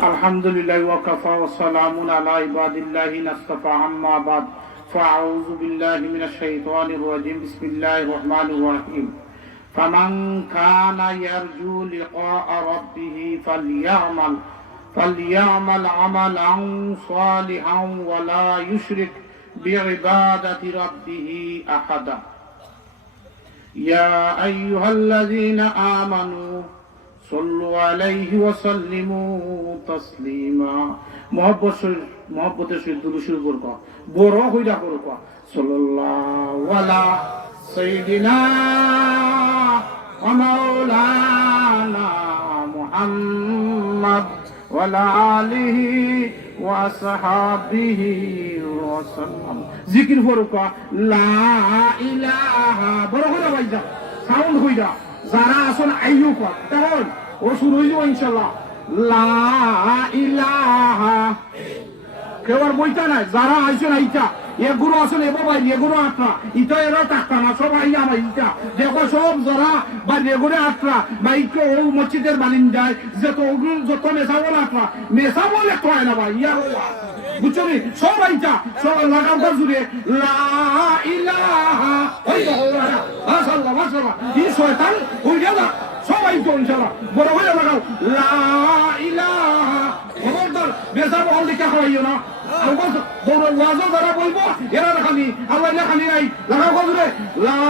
আলহামদুলিল্লাহ ওয়া কাফা ওয়া সালামুন আলা ইবাদিল্লাহিন আসতাফা আম্মা বাদ ফাআউযু বিল্লাহি মিনাশ শাইতানির রাজিম বিসমিল্লাহির রহমানির রহিম ফামান কানা ইয়ারজু লিকাআ রাব্বিহ ফালইয়ামাল আমালান সালিহান ওয়া লা ইউশরিক বিইবাদাতি রাব্বিহ আহাদা ইয়া আইয়ুহাল্লাযীনা আমানু সাল্লু আলাইহি ওয়া সাল্লিমু তাসলিমা। মহব্বতের সহিত দুরূদ শরীফ পড়ো, বড় হইরা পড়ো। সাল্লাল্লাহু আলা সাইয়্যিদিনা ওয়া মাওলানা মুহাম্মদ ওয়া আলা আলিহি ওয়া আসহাবিহি ওয়া সাল্লাম। জিকির পড়ো, লা ইলাহা, বড় হইরা বাইজা সাউন্ড হইরা। যারা আসল আইয়ুব তখন ও শুরু হয়ে যাবো ইনশাল্লাহ। লা ইলাহা, কেউ আর বইটা নাই। যারা আইসেন আইটা এগুলো আসলে এবার বাইরে এগুলো আটরা ইটা এরা টাকা না, সব আই আমার ইটা দেখো সব যারা বাইরে এগুলো আটরা বাইকে ও মসজিদের বানিন যায় যত ওগুলো যত মেসাবল আটরা মেসাবল একটু হয় না ভাই ইয়ার বুঝছো নি, সব আইটা সব লাগাও কর জুড়ে লা ইলাহা। ওই মাশাআল্লাহ মাশাআল্লাহ, এই শয়তান হইয়া না সবাই তো ইনশাআল্লাহ বড় হয়ে লাগাও লা ইলাহা। খবরদার বেসাব হল দিকে হইও না। বড় ওয়াজও যারা বলবো এরা খালি আল্লাহ খালি নাই লাগাও কজরে লা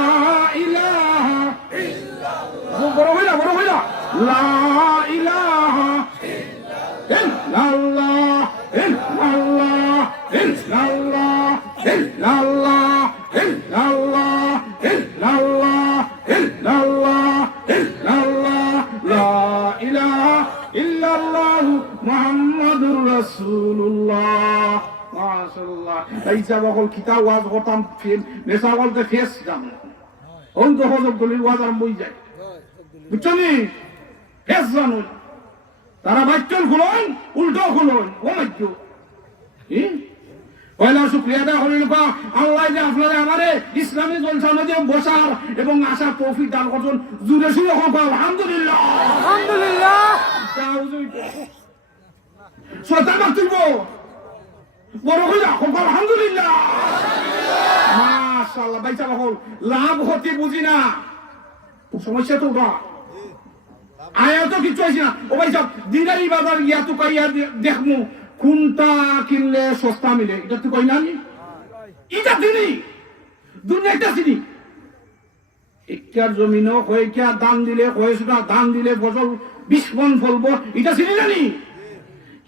ইলাহা ইল্লাল্লাহ। বড় হইলা লা ইলাহা ইল্লাল্লাহ ইল্লাল্লাহ ইল্লাল্লাহ ইল্লাল্লাহ ইল্লাল্লাহ ইল্লাল্লাহ ইল্লাল্লাহ ইল্লাল্লাহ লা ইলাহা ইল্লাল্লাহ মুহাম্মাদুর রাসূলুল্লাহ। মাশাআল্লাহ। এই যাবকল কিতাব ওয়াজ করতাম ফিল মেসাবলতে ফেস দাম ওন তো হযরত দলিল ওয়াজ আরম্ভ হই যায় বুঝছনি ফেস জানো তারা বাচ্চল খুলন উল্টো খুলন ও মাইতো পয়লা শুকরিয়া আদায় করেন আল্লাহ যে আপনারা আমারে ইসলামী জলসার মধ্যে বসার এবং আসার তৌফিক দান করছেন। জুড়ে শুয়ে হোক আলহামদুলিল্লাহ আলহামদুলিল্লাহ। শ্রদ্ধা মাতৃব বড় হইলা হোক আলহামদুলিল্লাহ মাশাআল্লাহ। বাইচা বকল লাভ হতে বুঝি না, সমস্যা তো ওটা আয়া তো কিছু আইছি না। ও ভাই সব দিনারি বাজার ইয়া তো কাইয়া দেখমু কোনটা কিনলে সস্তা মিলে, এটা তুই কই না এটা দিনি দুনিয়াটা চিনি। একটার জমিনও কয়েকটা দান দিলে কয়েকটা দান দিলে ফসল 20 মণ ফলবো, এটা চিনি জানি।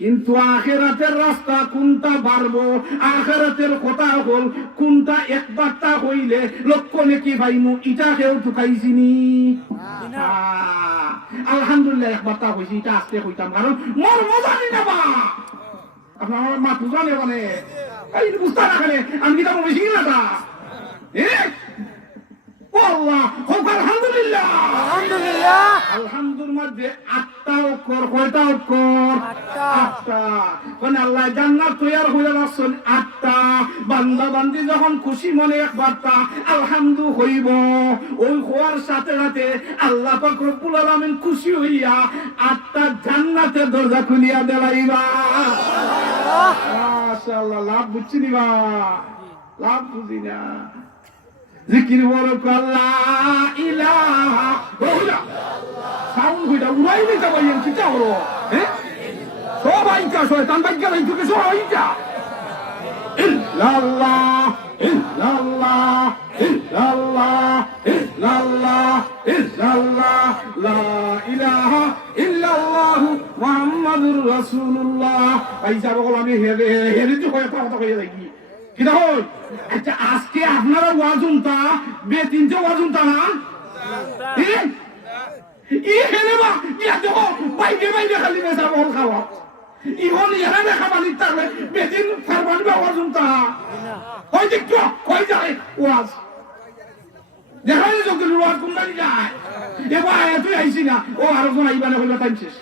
কিন্তু আখিরাতের রাস্তা কোনটা বাড়বো, আখিরাতের কথা হল কোনটা একবারটা হইলে লক্ষ নেকি ভাইমু, এটা কেউ ঢুকাইছিনি। আলহামদুলিল্লাহ একবারটা হয়েছি, এটা আজকে হইতাম কারণ মোর মজা নি নেবা আপনার মা পূজা নেবানে এই বুঝতে রাখেন আমি কিতাব বেশি না তা আল্লাহ হোক আলহামদুলিল্লাহ আলহামদুলিল্লাহ। আলহামদুলিল্লাহ মধ্যে 8টা অক্ষর, কয়টা অক্ষর? 8টা। কোন আল্লাহ জান্নাত তৈয়ার হয়ে রাখছেন 8টা। বান্দা বান্দি যখন খুশি মনে একবারটা আলহামদু হইব, ওই হওয়ার সাথে সাথে আল্লাহ পাক রব্বুল আলামিন খুশি হইয়া 8টা জান্নাতের দরজা খুলিয়া দেলাইবা। মাশাআল্লাহ। লাভ বুঝছি নিবা, লাভ বুঝি না। জিকির বড় লা ইলাহা সাউন্ড হইটা উড়াই দিতে পারেন কি চাও হ্যাঁ সবাই কা শয়তান বাইকা লাইতো কে সবাই কা ইল্লাল্লাহ ইল্লাল্লাহ ইল্লাল্লাহ ইল্লাল্লাহ ইল্লাল্লাহ লা ইলাহা ইল্লাল্লাহ মুহাম্মাদুর রাসূলুল্লাহ। এই যাবো আমি হেরে তো কথা কইয়া দেখি কিনা হই। আচ্ছা আজকে আপনারা ওয়াজুনটা বেতিনতে ওয়াজুনটা না ই হেলে বা ইয়া দেখো বাইরে বাইরে খালি মেসা বল খাওয়া ইহন ইয়ারা দেখা পানি তাহলে বেতিন ফারমান বা ওয়াজুনটা কই দিক কই যায় ওয়াজ দেখা যায় যখন ওয়াজ কোনখানে যায় এবার আয়া তুই আইছি না ও আরো জন আইবা না হইলো টাইম শেষ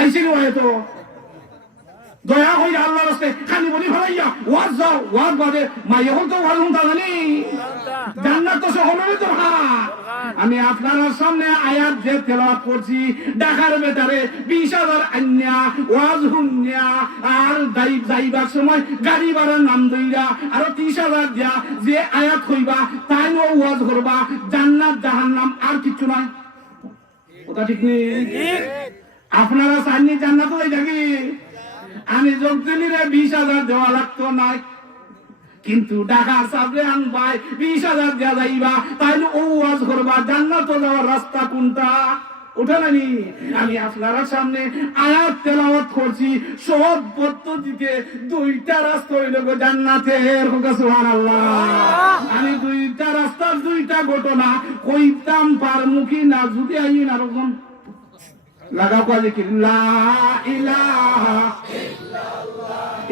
আইছি না তো দয়া হইয়া আল্লাহর রাস্তায় খানি বলি ফেলাইয়া ওয়াজ যাও ওয়াজ বাদে মাই এখন তো ওয়াজ হুন জানি জান্নাত তো সকলেরই দরকার। আমি আপনার সামনে আয়াত যে তেলাওয়াত করছি ঢাকার ভেতরে 20,000 আন্যা ওয়াজ হুন্যা আর যাইবার সময় গাড়ি ভাড়ার নাম দইরা আরো 30,000 দিয়া যে আয়াত হইবা তাই ওয়াজ করবা জান্নাত জাহান্নাম আর কিছু নাই। ওটা ঠিক নেই? আপনারা চাননি জান্নাত হয়ে থাকি আমি যোগজনীরে 20,000 দেওয়া লাগতো নাই, কিন্তু ঢাকার সাবরে আনবাই 20,000 দেওয়া যাইবা তাইলে ও ওয়াজ করবা জান্নাত যাওয়ার রাস্তা কোনটা ওঠা নানি। আমি আপনারা সামনে আয়াত তেলাওয়াত করছি সব পদ্ধতিতে দুইটা রাস্তা হইল জান্নাতের। সুবহানাল্লাহ। আমি দুইটা রাস্তার দুইটা ঘটনা কইতাম পারমুখী না যদি আই না রকম লাগাও কাজে কি লা ইলাহা ইল্লাল্লাহ।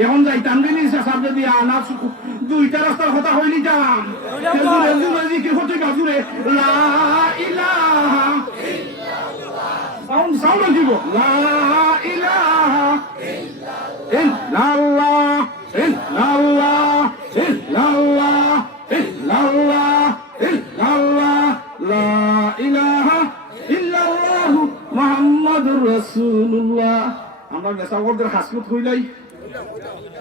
এখন যাইতাম দিন সাহেব যদি আনা দুইটা রাস্তার কথা হইনি যাম কি হতে গাজুরে লা ইলাহা ইল্লাল্লাহ সাউন্ড দিব লা ইলাহা ইল্লাল্লাহ ইল্লাল্লাহ ইল্লাল্লাহ ইল্লাল্লাহ ইল্লাল্লাহ লা ইলাহা ইল্লাল্লাহ মুহাম্মাদুর রাসূলুল্লাহ। আমরা নেশাগরদের হাসপাত হইলাই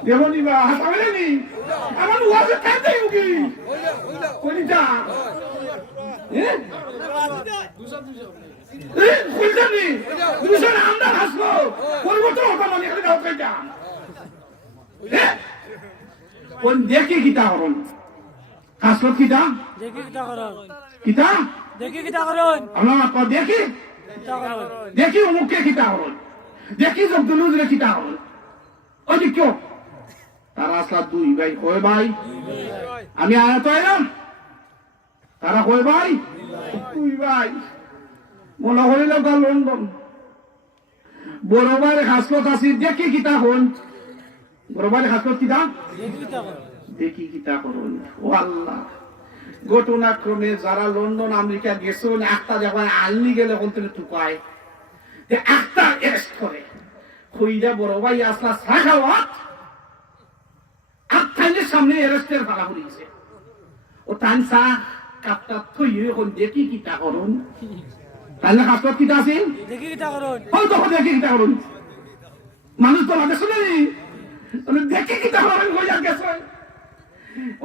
দেখনি বা হাসাবেনি আমার ওয়াজে কাঁদাই মুকি কইতা কইতানি দুজন আমরা হাসবো পরিবর্তন হতো মানে খালি দাও কইতা কোন দেখি কিতা হরন হাসপাত কিতা দেখি কিতা হরন কিতা দেখি কিতা হরন আমরা আপা দেখি দেখি অমুককে কিতা হরন দেখি জগদলুজরে কিতা হরন ওই যে কেউ তারা আসলা দুই ভাই কয় ভাই আমি আয়াত এলাম তারা কয় ভাই দুই ভাই মনে হইল গা লন্ডন বড় ভাই হাসপাত আসি দেখি কিতা হন বড় ভাই হাসপাত কিতা দেখি কিতা করুন ও আল্লাহ। ঘটনাক্রমে যারা লন্ডন আমেরিকা গেছে একটা যখন আলনি গেলে বলতে টুকায় একটা এরেস্ট করে খুইরা বড় ভাই আসলা সাখাওয়াত আত্মাইনের সামনে এরেস্টের ফালা হইছে ও তানসা কাপটা থই এখন দেখি কিতা করুন তাহলে হাসপাত কিতা আছে দেখি কিতা করুন ও তখন দেখি কিতা করুন মানুষ তো লাগে শুনেনি দেখি কিতা করুন কইয়া গেছে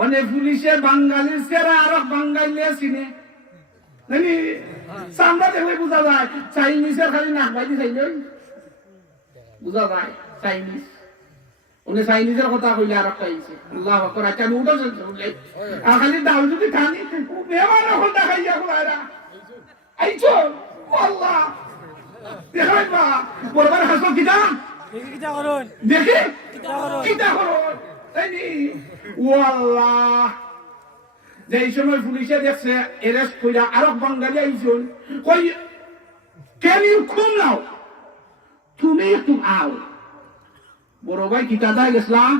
অনেক পুলিশে বাঙালির সেরা আর বাঙালি চিনে জানি সামনে দেখলে বোঝা যায় চাইনিজের খালি নাক বাইতে চাইলে বুঝা যায় চাইনিজ উনি চাইনিজের কথা কইলে আর পাইছে আল্লাহ আকবার আচ্ছা আমি উঠে চলছে আর খালি দাও যদি খানি মেহমান এখন দেখাইয়া খোলারা আইছো আল্লাহ দেখাই বা বরবার হাসো কিটা দেখি কিটা করুন দেখি কিটা করুন তাইনি ও আল্লাহ যেই সময় পুলিশে দেখছে এরেস্ট কইরা আরব বাঙালি আইছন কই ক্যান ইউ কাম নাও তুমি একটু আও বড় ভাই কিতা দাই গেছলাম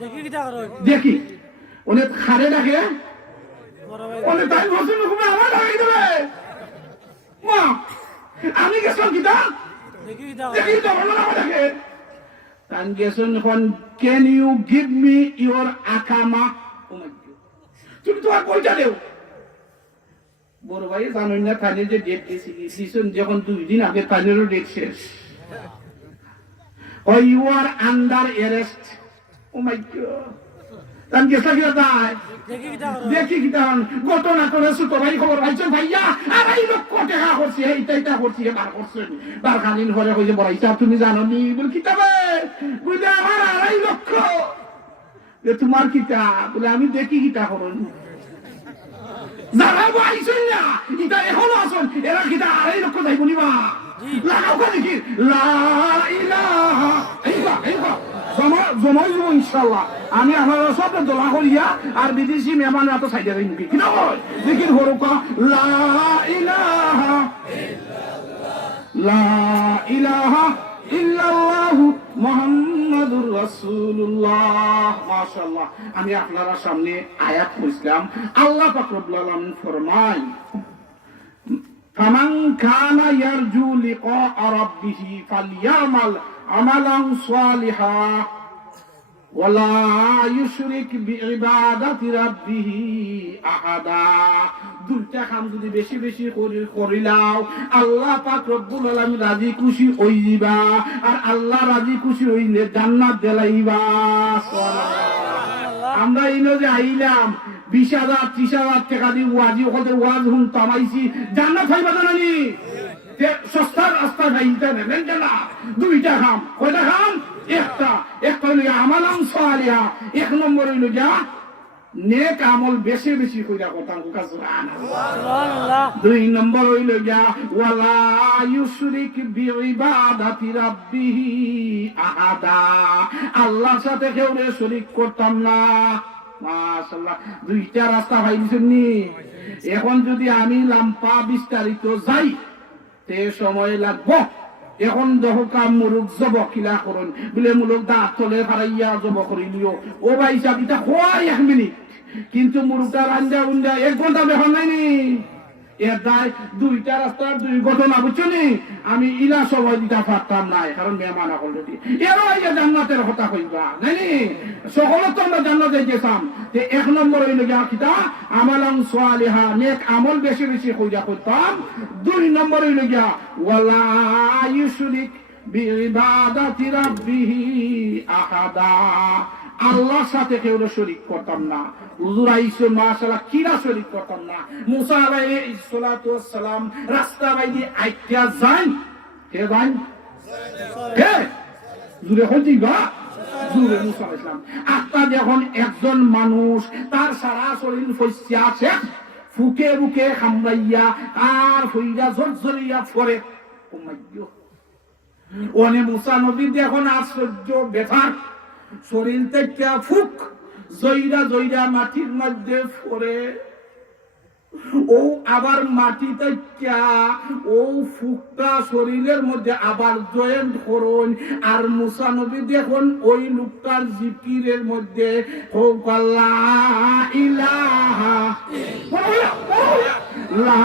দেখি কিতা করো দেখি ওনে খারে ডাকে বড় ভাই ওনে তাই বসুন ঘুমে আমার ডাকি দেবে মা আমি গেছলাম কিতা দেখি কিতা দেখি তো বড় আমার ডাকে তান গেছন কোন can you give me your আকামা ও মাই গড তুমি তো আর কইটা দেও বড় ভাই জানেন না কানে যে ডেট দিছেন যখন 2 দিন আগে কানেরও ডেট শেষ or you are under arrest oh my god তান গেছলা কি দাই দেখি কি দান ঘটনা করে ছোট ভাই খবর পাইছেন ভাইয়া আর এই লোক টাকা করছে এইটা করছে বার করছে বার খালিন ঘরে কইছে বড়াইছা তুমি জানো নি বল কিতাবে বুঝলে আমার 2.5 লক্ষ এ তোমার কিতা বলে আমি দেখি কিতা করুন যারা আইছেন না এটা এখনো আসুন এরা কিতা 2.5 লক্ষ যাইব নিবা লাগাও কি লা ইলাহা ইল্লাল্লাহ জমাই যাব ইনশাআল্লাহ আমি আমার সব দোয়া করিয়া আর বিদেশি মেহমান এত সাইডে রাখি কি না হয় জিকির হরকা লা ইলাহা ইল্লাল্লাহ লা ইলাহা ইল্লাল্লাহ মুহাম্মাদুর রাসূলুল্লাহ মাশাআল্লাহ। আমি আপনাদের সামনে আয়াত পড়ছিলাম আল্লাহ পাক রব্বুল আলামিন ফরমায় ফামান কানা ইয়ারজু লিকা রাব্বিহি ফালইয়ামাল আমালান সালিহা ওয়ালা ইউশরিক বিইবাদাতি রাব্বিহি আহাদা। দুইটা কাম যদি বেশি বেশি করিলাও আল্লাহ পাক রব্বুল আলামিন রাজি খুশি হইবা, আর আল্লাহ রাজি খুশি হইলে জান্নাত দিলাইবা। সুবহানাল্লাহ। আমরা ইনো যে আইলাম 20,000 30,000 টাকা দিয়ে ওয়াজি ওখানে ওয়াজ শুনতাম আইছি, জান্নাত পাইবা জানি সস্তার রাস্তা যাইতে নেবেন না। দুইটা কাম, কয়টা কাম? একটা হইল আমালান সালিহা, এক নম্বর হইল যা নেক আমল বেশি বেশি কইরা কথা সুবহানাল্লাহ। দুই নম্বর হইল যা ওয়ালা ইউশরিক বিইবাদাতি রাব্বিহি আহাদা, আল্লাহর সাথে কেউ শরীক করতাম না। মাশাআল্লাহ, দুইটা রাস্তা পাইছেন নি? এখন যদি আমি লাম্পা বিস্তারিত যাই তে সময় লাগবো। এখন দহকাম মুরুখ জব কিলা করুন বলে মুলুক দাঁত তলে ফারাইয়া জব করিলিও ও ভাই চাবিটা খোয়াই 1 মিনিট, কিন্তু মুরুখটা রাঞ্জা উঞ্জা 1 ঘন্টা বেহন নাইনি। এর দায় দুইটা রাস্তার দুই ঘটনা বুঝছো নি? আমি ইলা সময় দিতে পারতাম নাই, কারণ মেহমান আকল এরও আইয়া জান্নাতের কথা কইবা নাইনি। সকলে তো আমরা জান্নাত যাইতেছাম। 1 নম্বর হইল গিয়া কিতা আমালান সালিহা, নেক আমল বেশি বেশি কইরা করতাম। 2 নম্বর হইল গিয়া ওয়ালা ইউশরিক বিইবাদাতি রাব্বিহি আহাদা, আল্লাহর সাথে কেউ শরীক করতাম না। হুজুর আইসো মাশাআল্লাহ কিরা শরীক করতাম না। মুসা আলাইহিস সালাতু ওয়াস সালাম রাস্তা বাইদি আইতা যান, কে যান? কে জুরে হইতি গা জুরে মুসা আলাইহিস সালাম। আত্মা যখন একজন মানুষ তার সারা শরীর ফসিয়া আছে, ফুকে বুকে খামরাইয়া আর হইরা জরজরিয়া পড়ে, ও মাইয়ো ওনে মুসা নবী যখন আশ্চর্য বেথার শরীর থেকে ফুক জয়রা জয়রা মাটির মধ্যে পড়ে, ও আবার মাটি থেকে ও ফুকটা শরীরের মধ্যে আবার জয়েন্ট করুন। আর মুসা নবী দেখুন ওই লোকটার জিকিরের মধ্যে হোক লা ইলাহা লা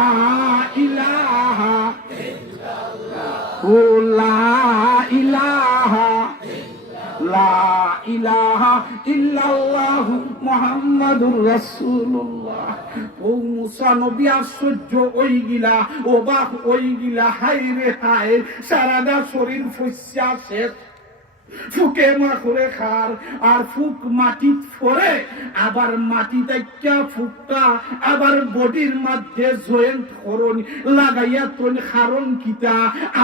ইলাহা ও লা ইলাহা লা ইলাহা ইল্লাল্লাহু মুহাম্মাদুর রাসূলুল্লাহ। ও মুসা নবী আশ্চর্য ওই গিলা, অবাক ওই গিলা, হায় রে হায়, সারাটা শরীর ফসিয়া শেষ, ফুকে মাখরে খার আর ফুক মাটি ফরে, আবার মাটি থেকে ফুকটা আবার বডির মধ্যে জয়েন্ট করুন লাগাইয়া তোন কারণ কিতা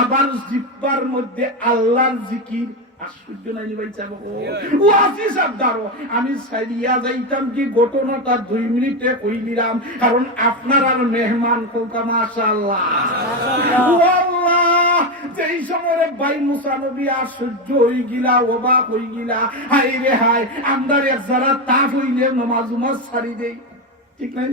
আবার জিব্বার মধ্যে আল্লাহর জিকির। আশ্চর্য নাই ভাই চাবো ও আসি সাবধারো। আমি সাইরিয়া যাইতাম কি ঘটনাটা 2 মিনিটে কইলিরাম, কারণ আপনার আর মেহমান কলকা মাশাআল্লাহ আল্লাহ। যেই সময় ভাই মুসা নবী আশ্চর্য হই গিলা, অবাক হই গিলা, হায় রে হায়, আমরা এক যারা তাফ হইলে নামাজ ছাড়ি দেই, ঠিক না?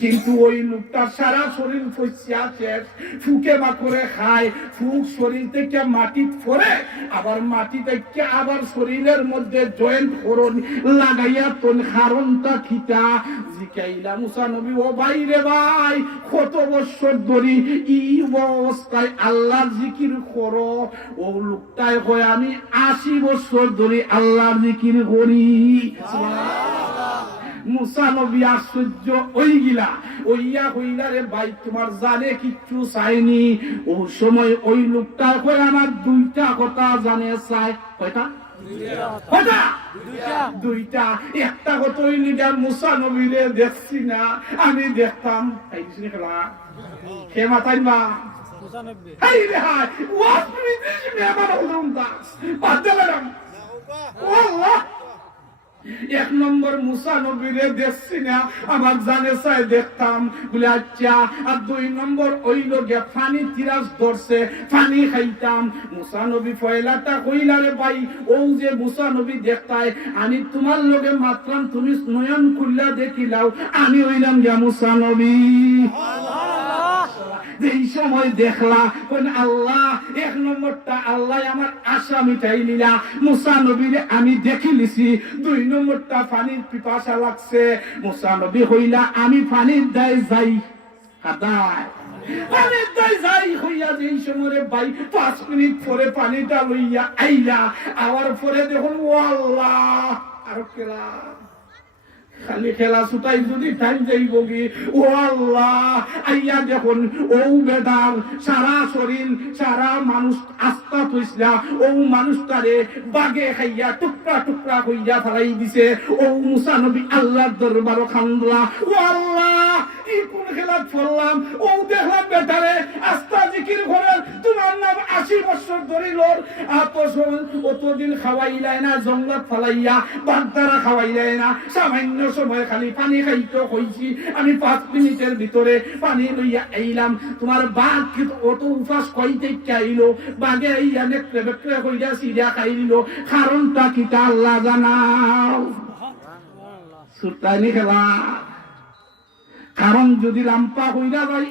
কিন্তু ওই লোকটা সারা শরীর ফসিয়া শেষ, ফুকে মাকড়ে খায়, ফুক শরীর থেকে মাটি ফরে, আবার মাটি থেকে আবার শরীরের মধ্যে জয়েন্ট করুন লাগাইয়া তোন কারণটা খিতা জিকাইলা মুসা নবী, ও ভাই রে ভাই, কত বছর ধরে এই অবস্থায় আল্লাহর জিকির করো? ও লোকটাই কয় আমি 80 বছর ধরে আল্লাহর জিকির করি। মুসা নবী আশ্চর্য ওই গিলা, ওইয়া কইলা রে ভাই তোমার জানে কিচ্ছু চাইনি। ও সময় ওই লোকটা কই আমার 2টা কথা জানে চাই। কয়টা? দুইটা। একটা কথা ওই লিডার মুসা নবীরে দেখছি না, আমি দেখতাম খেমা তাই মা হাই রে হাই ওয়াজ বিদেশ মেহমান হলাম দাস বাদ দিলাম। ও আল্লাহ, 1 নম্বর মুসা নবীরে দেখছি না, আমার জানে চাই দেখতাম বলে আচ্ছা। আর 2 নম্বর ওই লোকে পানি তিরাস ধরছে, পানি খাইতাম। মুসা নবী ফয়লাটা কইলা রে ভাই, ও যে মুসা নবী দেখতাই আমি তোমার লগে মাত্রাম, তুমি নয়ন খুললা দেখিলাও, আমি হইলাম গিয়া মুসা নবী। এই সময় দেখলা কোন আল্লাহ 1 নম্বরটা আল্লাহ আমার আশা মিটাই নিলা, মুসা নবীরে আমি দেখি লিছি। 2 নম্বরটা পানির পিপাসা লাগছে, মুসা নবী হইলা আমি পানির দায় যাই কাদায় পানি তাই যাই হইয়া যেই সময় ভাই 5 মিনিট পরে পানিটা লইয়া আইলা আবার পরে দেখুন ও আল্লাহ আর খেলা খালি খেলা ছুটাই যদি টাইম যাইব কি ও আল্লাহ আইয়া দেখুন ও বেদার সারা শরীর সারা মানুষ আস্থা তুইসলা ও মানুষটারে বাগে খাইয়া টুকরা টুকরা হইয়া ফেলাই দিছে ও মুসা নবী আল্লাহর দরবারে কান্দলা ও আল্লাহ এই কোন খেলা চললাম ও দেখলাম বেটারে আস্থা জিকির করে তোমার নাম 80 বছর ধরে লোর অতদিন খাওয়াইলাই না জঙ্গলত ফালাইয়া বাগদারা খাওয়াইলাই না সামান্য সময় খালি পানি খাইতে হইছি আমি 5 মিনিটের ভিতরে পানি লইয়া আইলাম তোমার বাঘ কিন্তু অত উপাস কইতে চাইলো বাগে আইয়া নেকড়ে বেকড়ে কইরা সিরিয়া খাইল কারণটা কি তা আল্লাহ জানাও সুলতানি খেলা কারণ যদি লাম্পা কইরা ভাই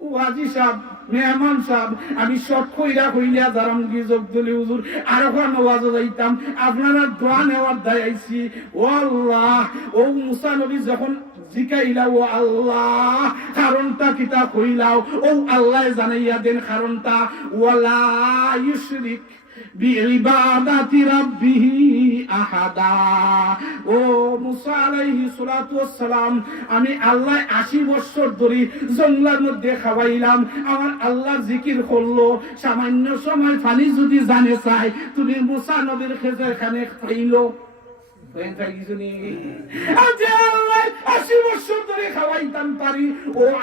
ওয়াজি সাহেব মেহমান সাহেব আমি সব কইরা কইলা দারাম কি জগদলি হুজুর আর কোন ওয়াজ যাইতাম আপনারা দোয়া নেওয়ার দায় আইছি ও আল্লাহ ও মুসা নবী যখন জিকাইলা ও আল্লাহ কারণটা কিতা কইলাও ও আল্লাহ জানাইয়া দেন কারণটা ওয়ালা ইউশরিক বিইবাদাতি রাব্বিহি আহাদা ও মুসা আলাইহিস সালাতু ওয়াস সালাম আমি আল্লাহ 80 বছর ধরে জঙ্গলের মধ্যে খাওয়াইলাম আমার আল্লাহ জিকির করলো সামান্য সময় পানি যদি জানে চাই তুমি মুসা নবীর খেজের খানে খাইলো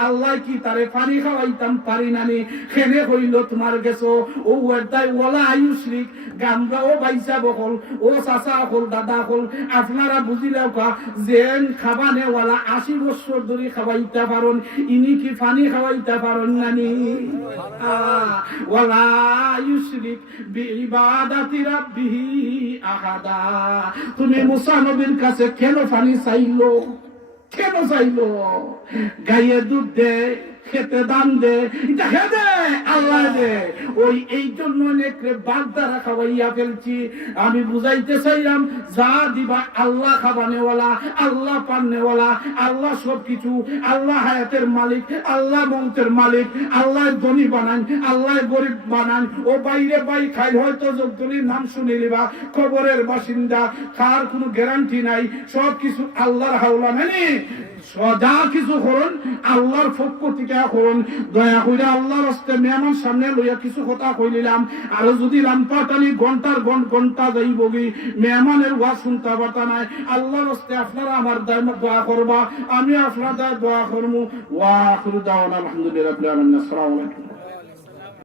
আল্লাহ কি তারে পানি খাওয়াইতাম পারি নানি খেনে হইল তোমার গেছো ও ওলা আয়ুশ্রিক গামরা ও বাইসা বকল ও চাচা হল দাদা হল আপনারা বুঝিলেও কা যেন খাবানে ওলা 80 বছর ধরে খাওয়াইতে পারন ইনি কি পানি খাওয়াইতে পারন নানি ওলা আয়ুশ্রিক বিইবাদাতি রাব্বিহি আহাদা তুমি মুসা নবীর কাছে কেন পানি চাইলো গায়ে দুধ দে খেতে দান দে এটা খেতে আল্লাহ দে ওই এই জন্য নেকড়ে বাগ দ্বারা খাওয়াইয়া ফেলছি আমি বুঝাইতে চাইলাম যা দিবা আল্লাহ খাবানেওয়ালা আল্লাহ পান্নেওয়ালা আল্লাহ সবকিছু আল্লাহ হায়াতের মালিক আল্লাহ মৌতের মালিক আল্লাহ ধনী বানান আল্লাহ গরিব বানান ও বাইরে বাই খাই হয়তো জগদলির নাম শুনে নিবা কবরের বাসিন্দা কার কোনো গ্যারান্টি নাই সবকিছু আল্লাহর হাওলা মানে যা কিছু করুন আল্লাহর পক্ষ থেকে করুন দয়া করে আল্লাহর হস্তে মেহমান সামনে লইয়া কিছু কথা কইলাম আর যদি লাম্পাটানি ঘন্টার ঘন্টা যাইব গি মেহমানের ওয়াজ শুনতে পারতা নাই আল্লাহর হস্তে আপনারা আমার দোয়া করবা আমি আপনাদের দোয়া করবো ওয়া আখিরু দাওয়ানা আলহামদুলিল্লাহি রাব্বিল আলামিন। আসসালামু আলাইকুম।